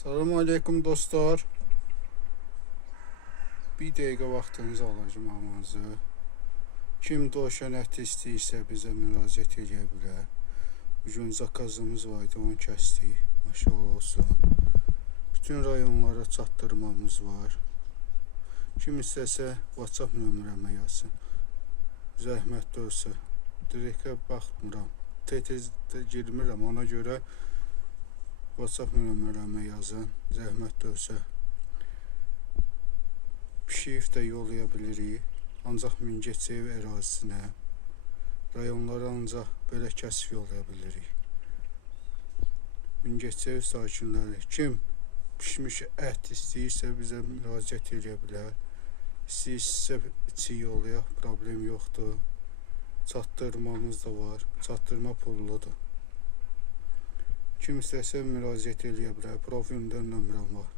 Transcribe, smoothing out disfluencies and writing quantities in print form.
Salam aleykum dostlar. Bir dəqiqə vaxtınızı alacağım hamınızı. Kim dovşan əti istəyirsə bizə müraciət edə bilər. Bugün zakazımız vardı, onu kəsdik. Maşallah olsun. Bütün rayonlara çatdırmamız var. Kim istəsə WhatsApp nömrəmə yazsın. Zəhmət olsa. Direktə baxmıram. Tez-tez girmirəm, ona görə WhatsApp nömrəmə yazın. Zəhmət olsa. Pişiyif də yollaya bilirik. Ancaq Mingəçev ərazisinə, rayonlara ancaq belə kəsif yollaya bilirik. Mingəçev sakinləri, kim pişmiş ət istəyirsə bizə müraciət edə bilər. İstəyirsə içi yollayaq, problem yoxdur. Çatdırmamız da var, çatdırma pulludur. Kim istəsə müraciət edə bilər, profilimdə nömrəm var.